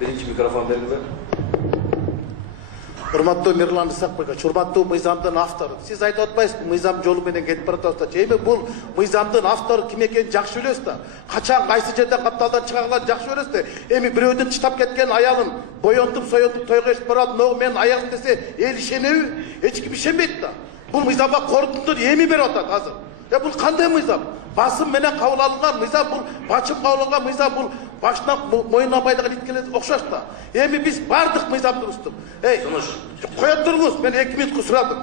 Birinci mikrofon belirler. Урматтуу Мирлан Исакбекович, урматтуу мыйзамдын автору. Сиз айтып атпайсызбы, мыйзам жолу менен кетип баратабыз да. Эми бул мыйзамдын автору ким экенин жакшы билебиз да. Качан кайсы жерде капталдан чыгарганын жакшы билебиз да. Эми бирөөдүн чытап кеткен аялын боёнтуп, соёнтуп тойго ишип барат, но мен аялым десе, эл ишенеби? Эч ким ишенбейт да. Бул мыйзамга корутундур эми берип атат азыр. Бул кандай мыйзам? Басым менен кабыл алынган мыйзам, бул бачым кабыл алынган мыйзам, бул башынан моюнуна байлыгын иткеле окшош да. Эми биз бардык мыйзамды буздук. Коя туруңуз, мен 2 минутка сурадым.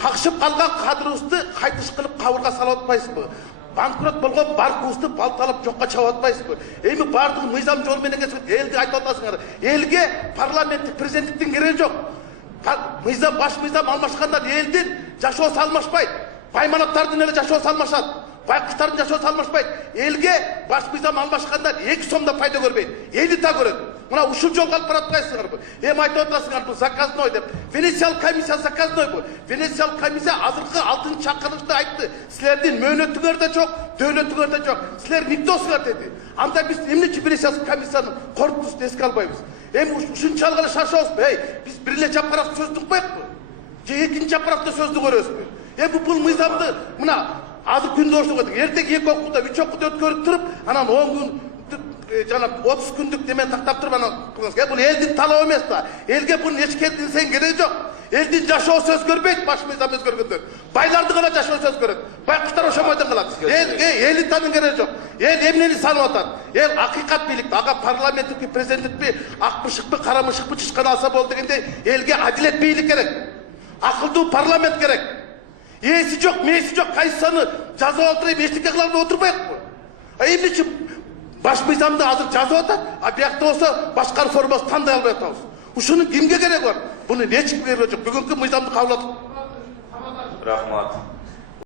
Какшып калган кадырыбызды кайтыш кылып кабырга салып атпайсызбы? Банкрот болгон баркыбызды балталап жокко чабып атпайсызбы? Эми бардыгы мыйзам жолу менен кетип, элди айтып атасыңар. Элге парламенттик президенттиктин кереги жок. Мыйзам, баш мыйзам алмашкандан элдин жашоосу алмашпайт. Байманаттардын эле жашоосу алмашат. Байкуштардын жашоосу алмашпайт. Элге баш мыйзам алмашкандан 2 сомдо пайда көрбөйт. Эли та көрөт. Мына ушул жолго алып баратпайсыңарбы? Эми айтып атасыңар, бул заказной деп. Венециялык комиссия заказной бул. Венециялык комиссия азыркы 6 чакырышта айтты. Силердин мөөнөтүңөр да жок, дөөлөтүңөр да жок. Силер никтосуңар деди. Анда биз эмнечи Венециялык комиссиянын корпусун эске албайбыз? Эми ушунчалык эле шашабызбы? Биз бир эле жапырак сөздү укпайбызбы? Же экинчи жапыракта сөздү көрөбүзбү? Эми бул мыйзамды мына азыр күндө окутуп, эртең 2 окууда, 3 окууда өткөрүп туруп, анан 10 күн жана 30 күндүк неме тактап туруп анан кылыңыз. Бул элдин талабы эмес да. Элге бунун эч кетинсен кереги жок. Элдин жашоосу өзгөрбөйт, баш мыйзам өзгөргөндөн. Байларды гана жашоосу өзгөрөт. Байкуштар ошомойдон калат. Элитанын кереги жок. Эл эмнени санап атат? Эл акыйкат бийлик. Ага парламенттикпи, президенттикпи, ак мышыкпы, кара мышыкпы чычкан алса болду дегенде элге адилет бийлик керек. Акылдуу парламент керек. Эси жок, меси жок, кайсысаны жазып отуруп, эчтеке кыла албай отурбайбы? Эмнечи баш мыйзамды азыр жазып атат, а биякта болсо башка реформасы тандай албай атабыз. Ушунун кимге кереги бар? Буну эч кимге кереги жок. Бүгүнкү мыйзамды кабыл алып. Рахмат.